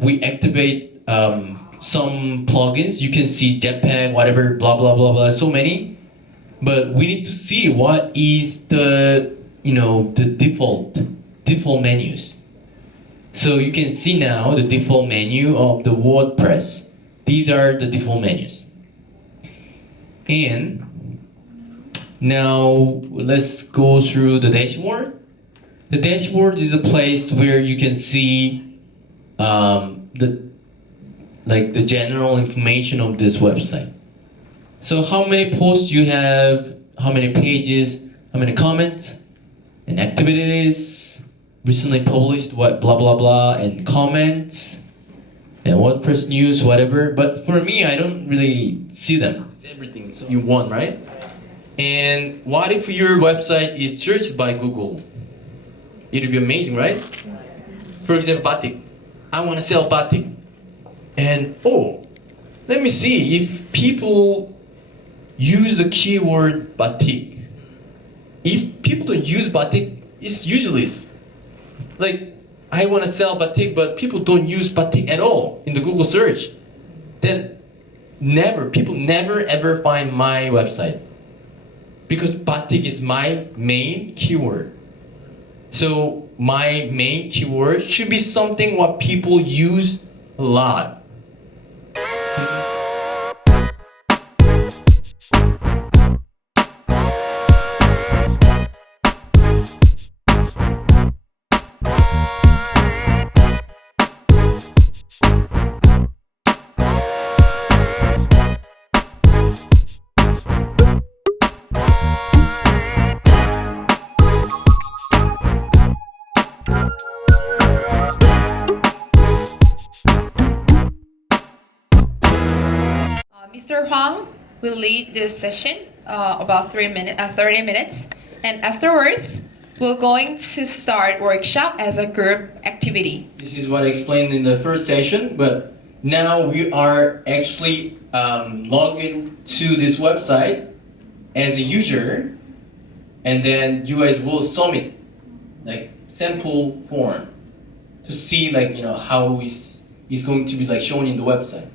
we activate some plugins. You can see Jetpack, whatever, blah blah blah blah, so many. But we need to see what is the the default menus. So you can see now the default menu of the WordPress. These are the default menus. And now let's go through the dashboard. The dashboard is a place where you can see the general information of this website. So how many posts you have, how many pages, how many comments, and activities, recently published, what blah blah blah, and comments, and WordPress news, whatever. But for me, I don't really see them. It's everything so you want, right? And what if your website is searched by Google? It would be amazing, right? For example, batik. I want to sell batik. And let me see if people use the keyword batik. If people don't use batik, it's useless. Like, I want to sell batik, but people don't use batik at all in the Google search. Then people never ever find my website. Because batik is my main keyword. So my main keyword should be something what people use a lot. Mr. Huang will lead this session about 30 minutes, and afterwards we're going to start workshop as a group activity. This is what I explained in the first session, but now we are actually logging to this website as a user, and then you guys will submit like sample form to see how is going to be shown in the website.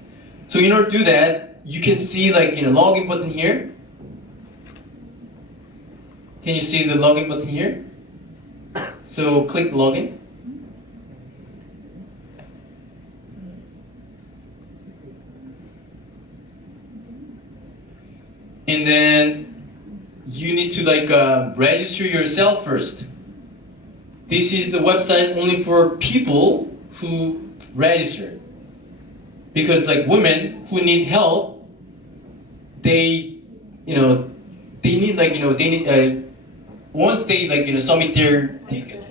So in order to do that, you can see login button here. Can you see the login button here? So click login. And then you need to register yourself first. This is the website only for people who register. Because women who need help, they need once they submit their ticket.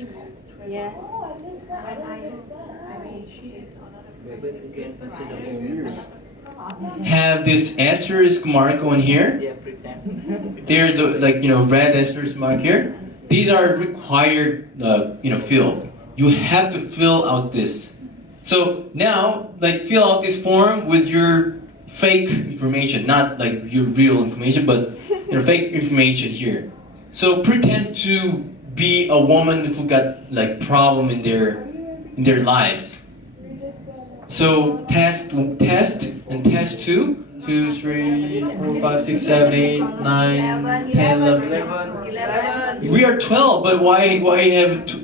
Have this asterisk mark on here. There's a red asterisk mark here. These are required field. You have to fill out this. So now fill out this form with your fake information, not your real information, but fake information here. So pretend to be a woman who got problem in their lives. So test and test 2, 3, 4, 5, 6, 7, 8, 9, 10, 11. We are 12, but why have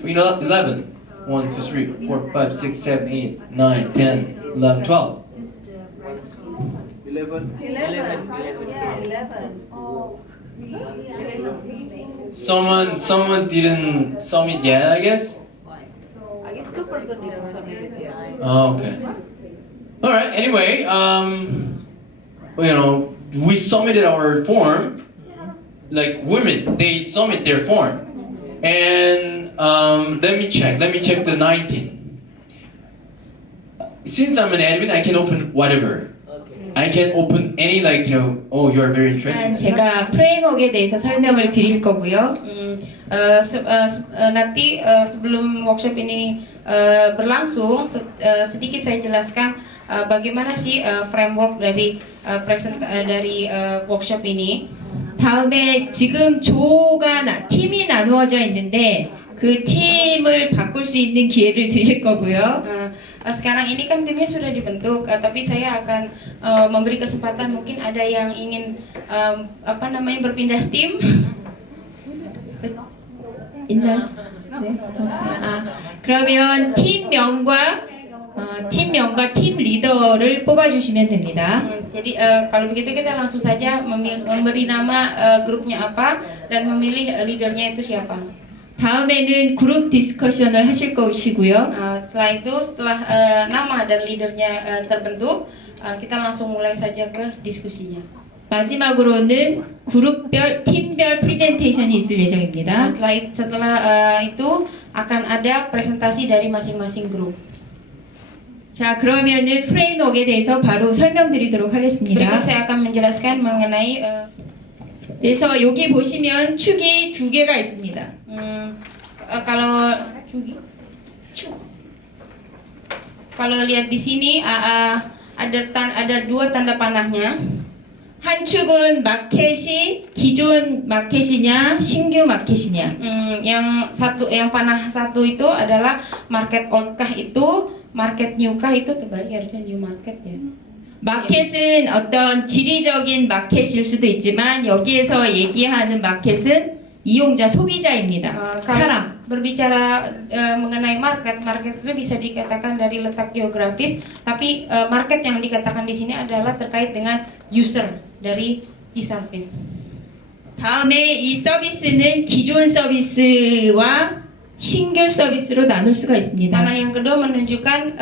11? 1, 2, 3, 4, 5, 6, 7, 8, 9, 10, 11, 12. 11. Someone didn't submit yet, I guess? I guess 2 person didn't submit it yet. Oh, okay. Alright, anyway, we submitted our form. Women, they submit their form. And let me check the 19. Since I'm an admin, I can open whatever. I can open any you are very interested. 제가 프레임워크에 대해서 설명을 드릴 거고요. Nanti sebelum workshop ini berlangsung, sedikit saya jelaskan bagaimana sih framework dari workshop ini. 다음에 지금 팀이 나누어져 있는데 그 팀을 바꿀 수 있는 기회를 드릴 거고요. sekarang ini kan timnya sudah dibentuk, tapi saya akan memberi kesempatan, mungkin ada yang ingin berpindah tim. 있나요? 네. 그러면 팀명과 팀 리더를 뽑아주시면 됩니다. Jadi kalau begitu kita langsung saja memberi nama grupnya apa dan memilih leadernya itu siapa. 다음에는 그룹 디스커션을 하실 것이고요. Setelah nama dan leadernya terbentuk, kita langsung mulai saja ke diskusinya. 마지막으로는 그룹별, 팀별 프레젠테이션이 있을 예정입니다. Setelah itu akan ada presentasi dari masing-masing grup. 자, 그러면은 프레임워크에 대해서 바로 설명드리도록 하겠습니다. Berikut saya akan menjelaskan mengenai 그래서 여기 보시면 축이 두 개가 있습니다. kalau lihat di sini ada dua tanda panahnya. 한 축은 마켓이 기존 마켓이냐 신규 마켓이냐. Yang panah satu itu adalah market old kah itu, market new kah itu, terbalik harusnya new market ya. 마켓은 어떤 지리적인 마켓일 수도 있지만 여기에서 얘기하는 마켓은 이용자 소비자입니다. 사람. Berbicara mengenai market itu bisa dikatakan dari letak geografis, tapi market yang dikatakan di sini adalah terkait dengan user dari e-service. 다음에 이 서비스는 기존 서비스와 신규 서비스로 나눌 수가 있습니다. Panah yang kedua menunjukkan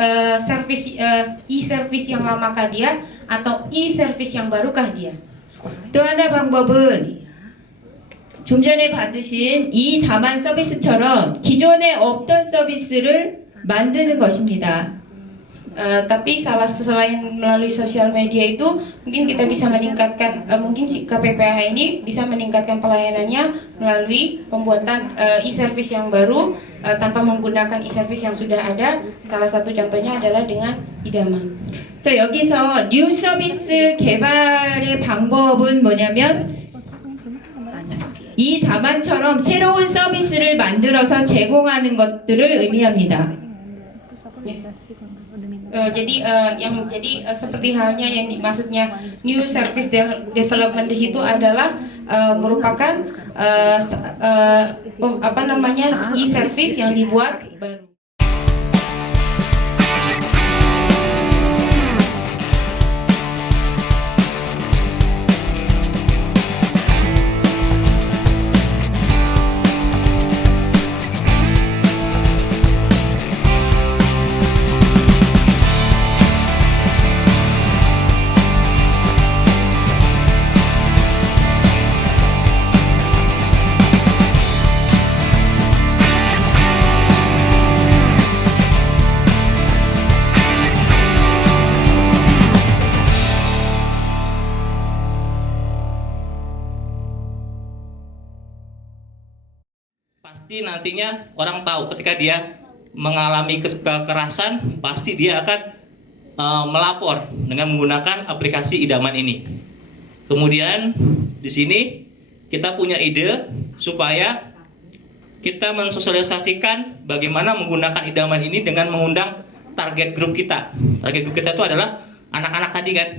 e-service yang lamakah dia atau e-service yang barukah dia. 또 하나 방법은 좀 전에 받으신 이 다만 서비스처럼 기존에 없던 서비스를 만드는 것입니다. Tapi selain melalui sosial media itu mungkin kita bisa meningkatkan, mungkin si KPPH ini bisa meningkatkan pelayanannya melalui pembuatan e-service yang baru tanpa menggunakan e-service yang sudah ada. Salah satu contohnya adalah dengan idaman. 그래서 여기서 뉴 서비스 개발의 방법은 뭐냐면 이 다만처럼 새로운 서비스를 만들어서 제공하는 것들을 의미합니다. Jadi seperti halnya yang maksudnya new service development di situ adalah merupakan e-service yang dibuat baru. Pasti nantinya orang tahu ketika dia mengalami kekerasan, pasti dia akan melapor dengan menggunakan aplikasi idaman ini. Kemudian di sini kita punya ide supaya kita mensosialisasikan bagaimana menggunakan idaman ini dengan mengundang target grup kita. Target grup kita itu adalah anak-anak tadi kan,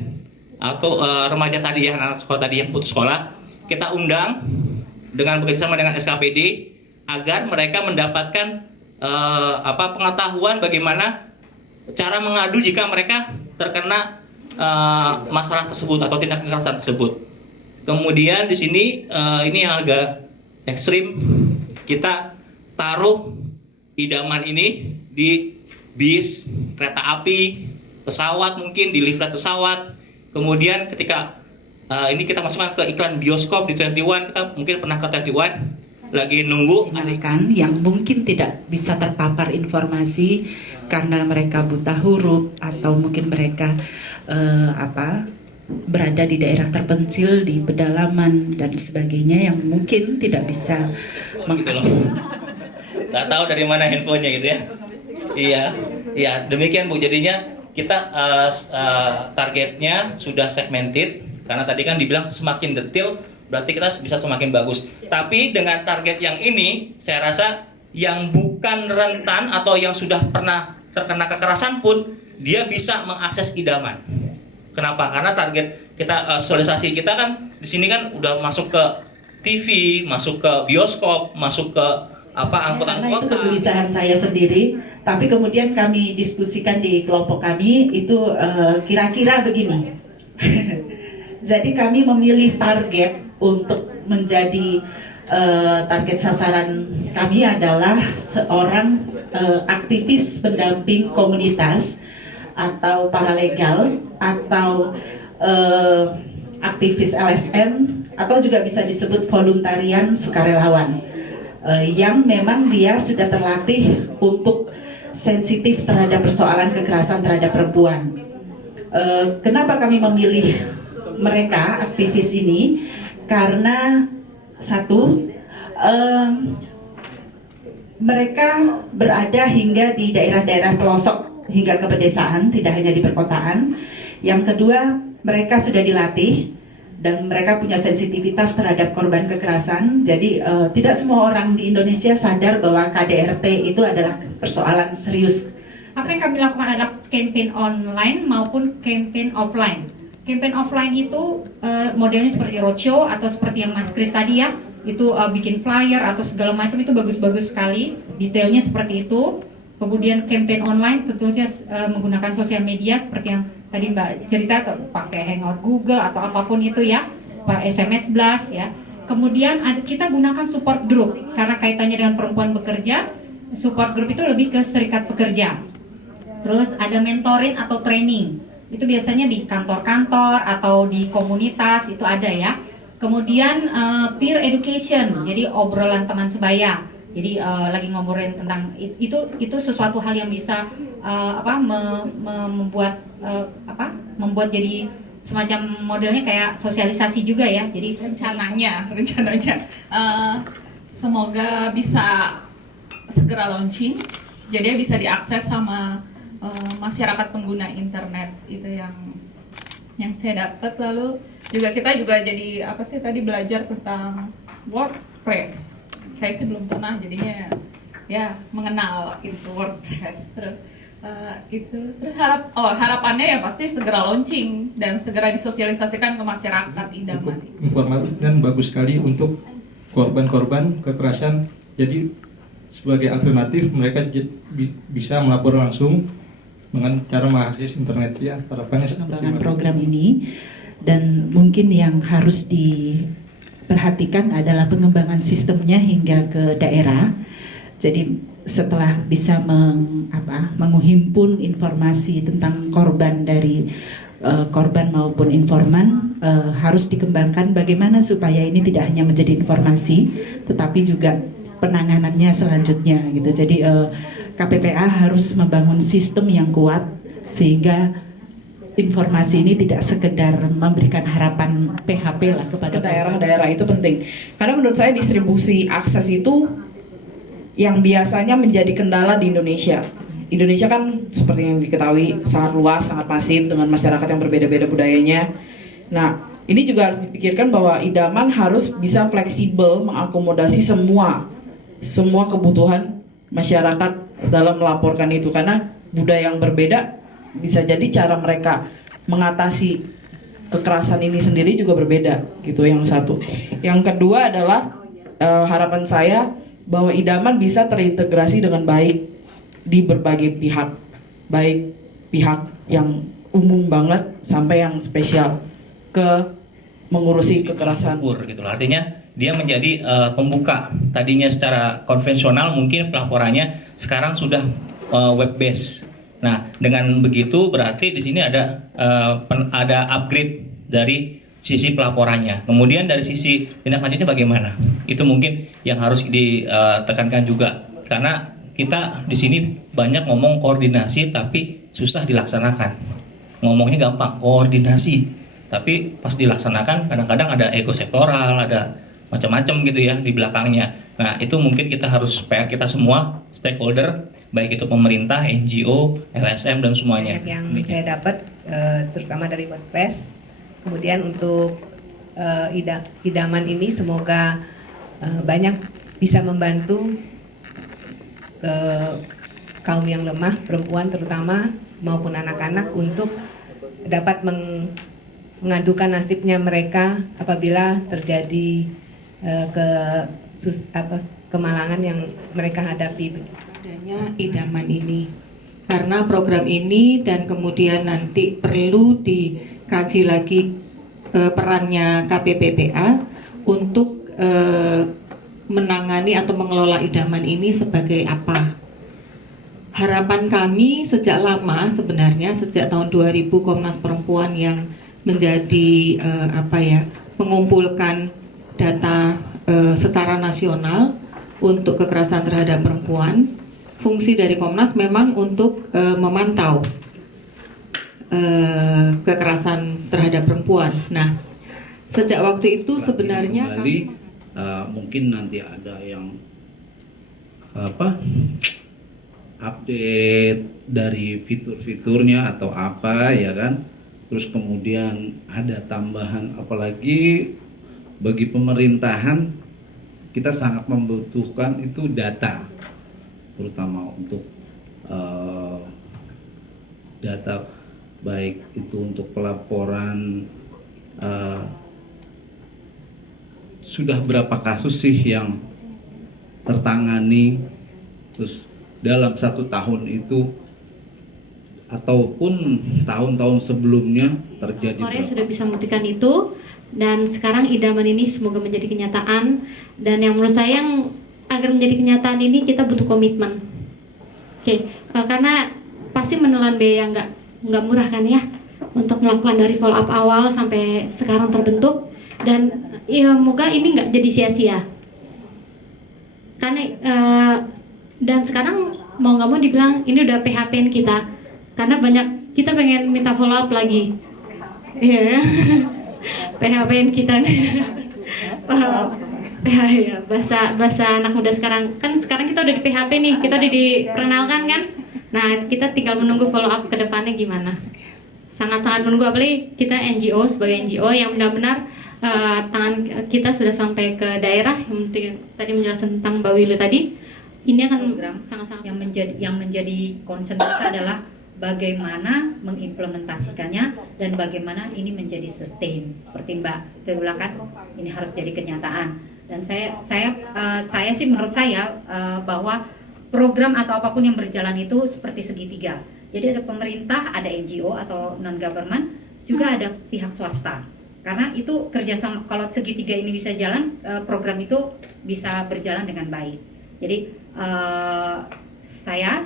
atau remaja tadi ya, anak sekolah tadi yang putus sekolah. Kita undang dengan bekerjasama dengan SKPD agar mereka mendapatkan pengetahuan bagaimana cara mengadu jika mereka terkena masalah tersebut atau tindak kekerasan tersebut. Kemudian di sini ini yang agak ekstrim, kita taruh idaman ini di bis, kereta api, pesawat, mungkin di lift pesawat. Kemudian ketika ini kita masukkan ke iklan bioskop di 21, kita mungkin pernah ke 21, lagi nunggu yang mungkin tidak bisa terpapar informasi karena mereka buta huruf atau mungkin mereka berada di daerah terpencil, di pedalaman dan sebagainya, yang mungkin tidak bisa mengakses. Nggak tahu dari mana handphonenya gitu ya. Iya, demikian Bu. Jadinya kita targetnya sudah segmented, karena tadi kan dibilang semakin detail berarti kita bisa semakin bagus. Tapi dengan target yang ini, saya rasa yang bukan rentan atau yang sudah pernah terkena kekerasan pun dia bisa mengakses idaman. Kenapa? Karena target kita sosialisasi kita kan di sini kan udah masuk ke TV, masuk ke bioskop, masuk ke angkutan karena itu kota. kegelisahan saya sendiri, tapi kemudian kami diskusikan di kelompok kami itu kira-kira begini. Jadi kami memilih target untuk menjadi target sasaran kami adalah seorang aktivis pendamping komunitas atau paralegal atau aktivis LSM atau juga bisa disebut voluntarian sukarelawan yang memang dia sudah terlatih untuk sensitif terhadap persoalan kekerasan terhadap perempuan. Kenapa kami memilih mereka aktivis ini? Karena satu, mereka berada hingga di daerah-daerah pelosok hingga ke pedesaan, tidak hanya di perkotaan. Yang kedua, mereka sudah dilatih dan mereka punya sensitivitas terhadap korban kekerasan. Jadi tidak semua orang di Indonesia sadar bahwa KDRT itu adalah persoalan serius. Apa yang kami lakukan adalah campaign online maupun campaign offline. Campaign offline itu modelnya seperti roadshow atau seperti yang Mas Kris tadi ya, itu bikin flyer atau segala macam, itu bagus-bagus sekali, detailnya seperti itu. Kemudian campaign online tentunya menggunakan sosial media seperti yang tadi Mbak cerita, pakai Hangout Google atau apapun itu ya, SMS Blast ya. Kemudian kita gunakan support group karena kaitannya dengan perempuan bekerja. Support group itu lebih ke serikat pekerja. Terus ada mentoring atau training. Itu biasanya di kantor-kantor atau di komunitas itu ada ya. Kemudian peer education, jadi obrolan teman sebaya. Jadi lagi ngobrolin tentang itu sesuatu hal yang bisa membuat jadi semacam modelnya kayak sosialisasi juga ya. Jadi rencananya semoga bisa segera launching, jadi bisa diakses sama masyarakat pengguna internet. Itu yang saya dapat. Lalu juga kita juga jadi belajar tentang WordPress. Saya sih belum pernah, jadinya ya mengenal itu WordPress. Terus harapannya ya pasti segera launching dan segera disosialisasikan ke masyarakat idaman. Informatif dan bagus sekali untuk korban-korban kekerasan. Jadi sebagai alternatif mereka bisa melapor langsung dengan cara mengakses internet ya. Harapannya pengembangan program ini, dan mungkin yang harus diperhatikan adalah pengembangan sistemnya hingga ke daerah. Jadi setelah bisa menghimpun informasi tentang korban dari korban maupun informan, harus dikembangkan bagaimana supaya ini tidak hanya menjadi informasi tetapi juga penanganannya selanjutnya gitu. Jadi KPPA harus membangun sistem yang kuat sehingga informasi ini tidak sekedar memberikan harapan PHP lah kepada daerah-daerah. Itu penting karena menurut saya distribusi akses itu yang biasanya menjadi kendala di Indonesia. Indonesia kan seperti yang diketahui sangat luas, sangat masif dengan masyarakat yang berbeda-beda budayanya. Nah, ini juga harus dipikirkan bahwa idaman harus bisa fleksibel mengakomodasi semua kebutuhan masyarakat dalam melaporkan itu, karena budaya yang berbeda bisa jadi cara mereka mengatasi kekerasan ini sendiri juga berbeda gitu. Yang satu. Yang kedua adalah harapan saya bahwa idaman bisa terintegrasi dengan baik di berbagai pihak, baik pihak yang umum banget sampai yang spesial ke mengurusi kekerasan. Gitu loh. Artinya dia menjadi pembuka. Tadinya secara konvensional mungkin pelaporannya sekarang sudah web based. Nah, dengan begitu berarti di sini ada upgrade dari sisi pelaporannya. Kemudian dari sisi tindak lanjutnya bagaimana? Itu mungkin yang harus ditekankan juga. Karena kita di sini banyak ngomong koordinasi tapi susah dilaksanakan. Ngomongnya gampang, koordinasi. Tapi pas dilaksanakan kadang-kadang ada ego sektoral, ada macam-macam gitu ya di belakangnya. Nah, itu mungkin kita harus PR kita semua stakeholder, baik itu pemerintah, NGO, LSM dan semuanya. Yang saya dapat terutama dari WordPress. Kemudian untuk idaman ini semoga banyak bisa membantu kaum yang lemah, perempuan terutama maupun anak-anak untuk dapat mengadukan nasibnya mereka apabila terjadi kemalangan yang mereka hadapi. Adanya idaman ini, karena program ini dan kemudian nanti perlu dikaji lagi perannya KPPPA untuk menangani atau mengelola idaman ini sebagai apa. Harapan kami sejak lama sebenarnya, sejak tahun 2000 Komnas Perempuan yang menjadi mengumpulkan data secara nasional untuk kekerasan terhadap perempuan. Fungsi dari Komnas memang untuk memantau kekerasan terhadap perempuan. Nah, sejak waktu itu sebenarnya kembali, mungkin nanti ada yang update dari fitur-fiturnya atau apa ya kan. Terus kemudian ada tambahan, apalagi bagi pemerintahan kita sangat membutuhkan itu data, terutama untuk data baik itu untuk pelaporan sudah berapa kasus sih yang tertangani, terus dalam 1 tahun itu ataupun tahun-tahun sebelumnya terjadi. Korea sudah bisa membuktikan itu, dan sekarang idaman ini semoga menjadi kenyataan. Dan yang menurut saya yang agar menjadi kenyataan ini kita butuh komitmen. Karena pasti menelan biaya nggak murah kan ya untuk melakukan dari follow up awal sampai sekarang terbentuk. Dan ya moga ini nggak jadi sia-sia. Karena dan sekarang mau nggak mau dibilang ini udah PHP-in kita, karena banyak kita pengen minta follow up lagi. Iya, PHP-in kita nih. Ya, bahasa anak muda sekarang kan, sekarang kita udah di PHP nih, kita udah diperkenalkan kan. Nah, kita tinggal menunggu follow up ke depannya gimana. Sangat-sangat menunggu, apalagi kita NGO, sebagai NGO yang benar-benar tangan kita sudah sampai ke daerah. Yang tadi menjelaskan tentang Mbak Wilu tadi, ini akan sangat-sangat yang menjadi concern kita adalah bagaimana mengimplementasikannya dan bagaimana ini menjadi sustain. Seperti Mbak bilang kan, ini harus jadi kenyataan. Dan saya sih menurut saya bahwa program atau apapun yang berjalan itu seperti segitiga. Jadi ada pemerintah, ada NGO atau non government, juga ada pihak swasta. Karena itu kerjasama, kalau segitiga ini bisa jalan, program itu bisa berjalan dengan baik. Jadi saya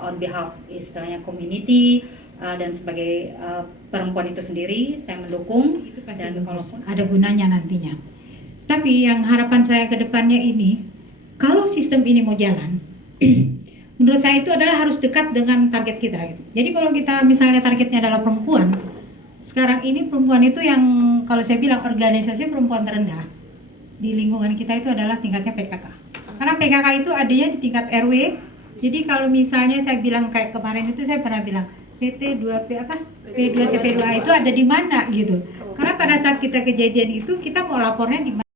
on behalf istilahnya community dan sebagai perempuan itu sendiri, saya mendukung dan ada gunanya nantinya. Tapi yang harapan saya ke depannya ini, kalau sistem ini mau jalan, menurut saya itu adalah harus dekat dengan target kita. Jadi kalau kita misalnya targetnya adalah perempuan, sekarang ini perempuan itu yang kalau saya bilang organisasi perempuan terendah di lingkungan kita itu adalah tingkatnya PKK. Karena PKK itu adanya di tingkat RW. Jadi kalau misalnya saya bilang kayak kemarin itu saya pernah bilang PT2P P2TP2 itu ada di mana gitu. Karena pada saat kita kejadian itu kita mau lapornya di mana?